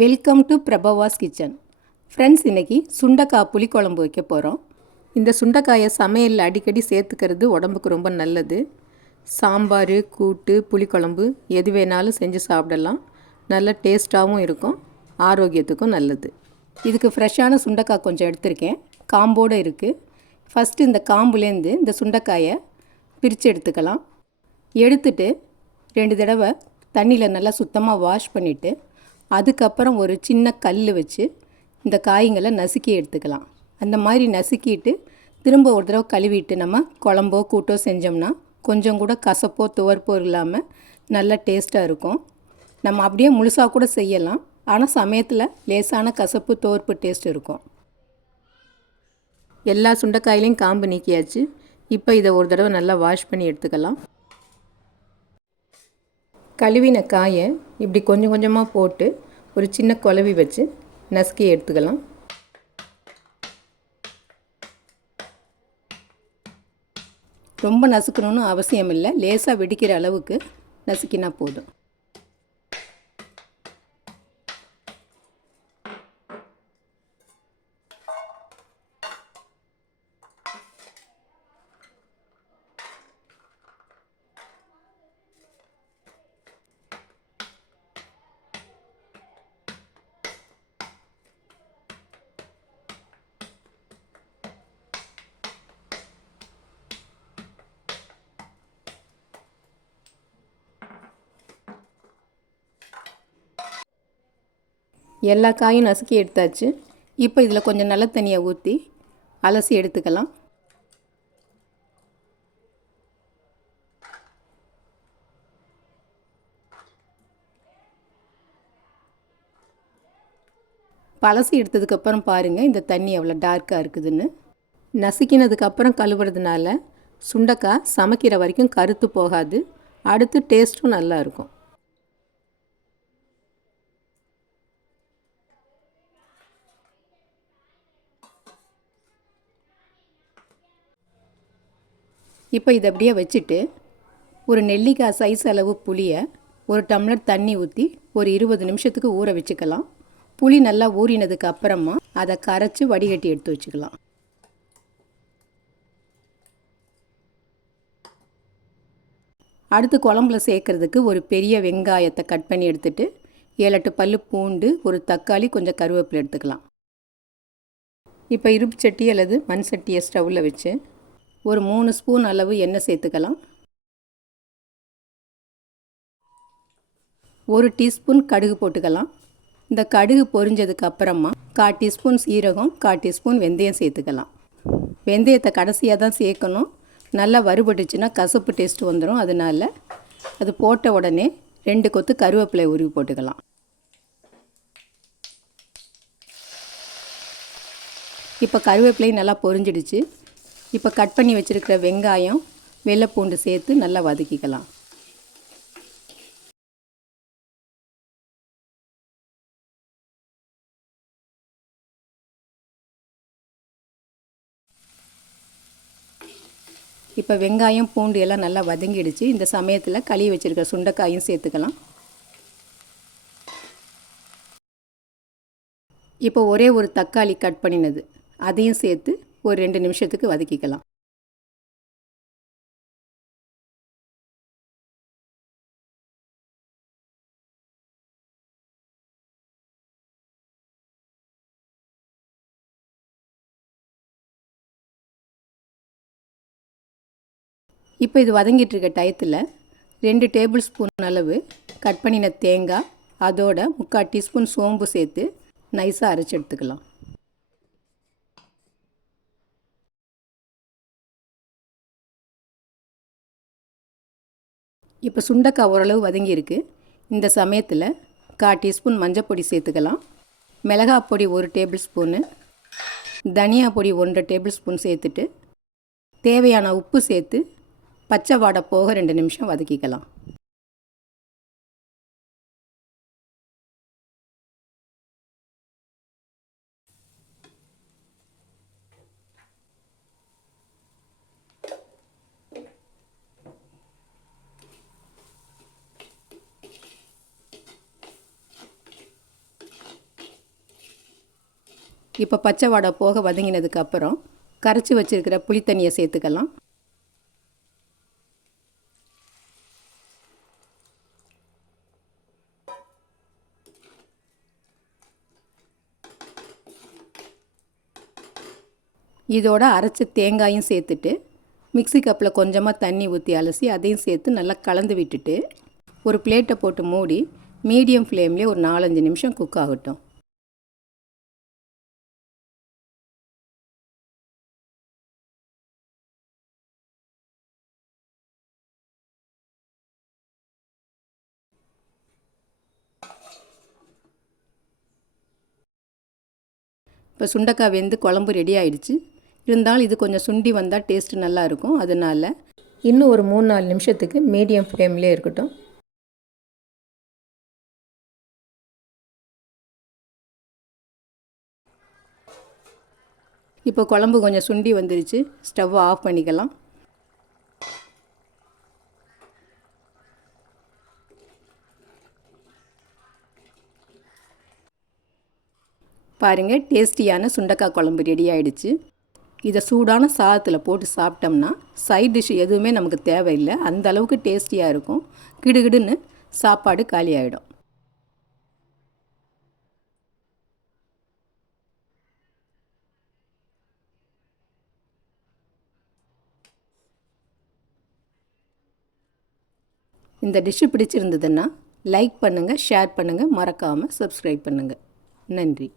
Welcome to Prabhava's kitchen. Friends, இன்றைக்கி சுண்டைக்காய் புளிக்குழம்பு வைக்க போகிறோம். இந்த சுண்டைக்காயை சமையலில் அடிக்கடி சேர்த்துக்கிறது உடம்புக்கு ரொம்ப நல்லது. சாம்பார், கூட்டு, புளிக்குழம்பு எது வேணாலும் செஞ்சு சாப்பிடலாம். நல்ல டேஸ்ட்டாகவும் இருக்கும், ஆரோக்கியத்துக்கும் நல்லது. இதுக்கு ஃப்ரெஷ்ஷான சுண்டைக்காய் கொஞ்சம் எடுத்திருக்கேன், காம்போடு இருக்குது. ஃபஸ்ட்டு இந்த காம்புலேருந்து இந்த சுண்டைக்காயை பிரித்து எடுத்துக்கலாம். எடுத்துட்டு 2 தடவை தண்ணியில் நல்லா சுத்தமாக வாஷ் பண்ணிவிட்டு அதுக்கப்புறம் ஒரு சின்ன கல் வச்சு இந்த காய்களை நசுக்கி எடுத்துக்கலாம். அந்த மாதிரி நசுக்கிட்டு திரும்ப ஒரு தடவை கழுவிட்டு நம்ம குழம்போ கூட்டோ செஞ்சோம்னா கொஞ்சம் கூட கசப்போ துவர்ப்போ இல்லாமல் நல்ல டேஸ்ட்டாக இருக்கும். நம்ம அப்படியே முழுசாக கூட செய்யலாம், ஆனால் சமயத்தில் லேசான கசப்பு துவர்ப்பு டேஸ்ட் இருக்கும். எல்லா சுண்டைக்காயிலையும் காம்பு நீக்கியாச்சு. இப்போ இதை ஒரு தடவை நல்லா வாஷ் பண்ணி எடுத்துக்கலாம். கழுவின காயை இப்படி கொஞ்சம் கொஞ்சமாக போட்டு ஒரு சின்ன குழவி வச்சு நசுக்கி எடுத்துக்கலாம். ரொம்ப நசுக்கணும்னு அவசியம் இல்லை, லேசாக வெடிக்கிற அளவுக்கு நசுக்கினா போதும். எல்லா காயும் நசுக்கி எடுத்தாச்சு. இப்போ இதில் கொஞ்சம் நல்ல தண்ணியை ஊற்றி அலசி எடுத்துக்கலாம். அலசி எடுத்ததுக்கப்புறம் பாருங்கள் இந்த தண்ணி எவ்வளோ டார்க்காக இருக்குதுன்னு. நசுக்கினதுக்கப்புறம் கழுவுறதுனால சுண்டைக்காய் சமைக்கிற வரைக்கும் கருத்து போகாது, அடுத்து டேஸ்ட்டும் நல்லாயிருக்கும். இப்போ இதை அப்படியே வச்சுட்டு ஒரு நெல்லிக்காய் சைஸ் அளவு புளியை ஒரு டம்ளர் தண்ணி ஊற்றி ஒரு 20 நிமிஷத்துக்கு ஊற வச்சுக்கலாம். புளி நல்லா ஊறினதுக்கு அப்புறமா அதை கரைச்சி வடிகட்டி எடுத்து வச்சுக்கலாம். அடுத்து குழம்புல சேர்க்குறதுக்கு ஒரு பெரிய வெங்காயத்தை கட் பண்ணி எடுத்துகிட்டு 7-8 பல் பூண்டு, ஒரு தக்காளி, கொஞ்சம் கருவேப்பிலை எடுத்துக்கலாம். இப்போ இருப்பு சட்டி அல்லது மண் சட்டியை ஸ்டவ்வில் வச்சு ஒரு 3 ஸ்பூன் அளவு எண்ணெய் சேர்த்துக்கலாம். 1 டீஸ்பூன் கடுகு போட்டுக்கலாம். இந்த கடுகு பொரிஞ்சதுக்கு அப்புறமா 1/4 டீஸ்பூன் சீரகம், 1/4 டீஸ்பூன் வெந்தயம் சேர்த்துக்கலாம். வெந்தயத்தை கடைசியாக தான் சேர்க்கணும், நல்லா வறுபட்டுச்சுன்னா கசப்பு டேஸ்ட் வந்துடும். அதனால் அது போட்ட உடனே 2 கொத்து கருவேப்பிலை உருவி போட்டுக்கலாம். இப்போ கருவேப்பிலை நல்லா பொரிஞ்சிடுச்சு. இப்போ கட் பண்ணி வச்சுருக்கிற வெங்காயம், வெள்ளைப்பூண்டு சேர்த்து நல்லா வதக்கிக்கலாம். இப்போ வெங்காயம் பூண்டு எல்லாம் நல்லா வதங்கிடுச்சு. இந்த சமயத்தில் கழுவி வச்சுருக்கிற சுண்டைக்காயும் சேர்த்துக்கலாம். இப்போ ஒரே ஒரு தக்காளி கட் பண்ணினது அதையும் சேர்த்து ஒரு 2 நிமிஷத்துக்கு வதக்கிக்கலாம். இப்போ இது வதங்கிட்டு இருக்க டயத்தில் 2 டேபிள் ஸ்பூன் அளவு கட் பண்ணின தேங்காய், அதோட 3/4 டீஸ்பூன் சோம்பு சேர்த்து நைஸாக அரைச்சி எடுத்துக்கலாம். இப்போ சுண்டைக்காய் ஓரளவு வதங்கியிருக்கு. இந்த சமயத்தில் 1/4 டீஸ்பூன் மஞ்சள் பொடி சேர்த்துக்கலாம். மிளகாய் பொடி 1 டேபிள் ஸ்பூனு, தனியா பொடி 1 டேபிள் ஸ்பூன் சேர்த்துட்டு தேவையான உப்பு சேர்த்து பச்சை வாடை போக 2 நிமிஷம் வதக்கிக்கலாம். இப்போ பச்சை வாடை போக வதங்கினதுக்கப்புறம் கரைச்சி வச்சுருக்கிற புளி தண்ணியை சேர்த்துக்கலாம். இதோட அரைச்ச தேங்காயும் சேர்த்துட்டு மிக்ஸி கப்பில் கொஞ்சமாக தண்ணி ஊற்றி அலசி அதையும் சேர்த்து நல்லா கலந்து விட்டுட்டு ஒரு பிளேட்டை போட்டு மூடி மீடியம் ஃப்ளேம்லேயே ஒரு 4-5 நிமிஷம் குக் ஆகட்டும். இப்போ சுண்டைக்காய் வெந்து குழம்பு ரெடி ஆகிடுச்சு. இருந்தாலும் இது கொஞ்சம் சுண்டி வந்தால் டேஸ்ட்டு நல்லாயிருக்கும். அதனால் இன்னும் ஒரு 3-4 நிமிஷத்துக்கு மீடியம் ஃப்ளேம்லேயே இருக்கட்டும். இப்போ குழம்பு கொஞ்சம் சுண்டி வந்துருச்சு. ஸ்டவ்வை ஆஃப் பண்ணிக்கலாம். பாருங்கள், டேஸ்டியான சுண்டைக்காய் குழம்பு ரெடி ஆகிடுச்சு. இதை சூடான சாதத்தில் போட்டு சாப்பிட்டோம்னா சைட் டிஷ் எதுவுமே நமக்கு தேவையில்லை. அந்த அளவுக்கு டேஸ்டியாக இருக்கும். கிடுகிடுன்னு சாப்பாடு காலி ஆகிடும். இந்த டிஷ்ஷு பிடிச்சிருந்ததுன்னா லைக் பண்ணுங்கள், ஷேர் பண்ணுங்கள், மறக்காமல் சப்ஸ்கிரைப் பண்ணுங்கள். நன்றி.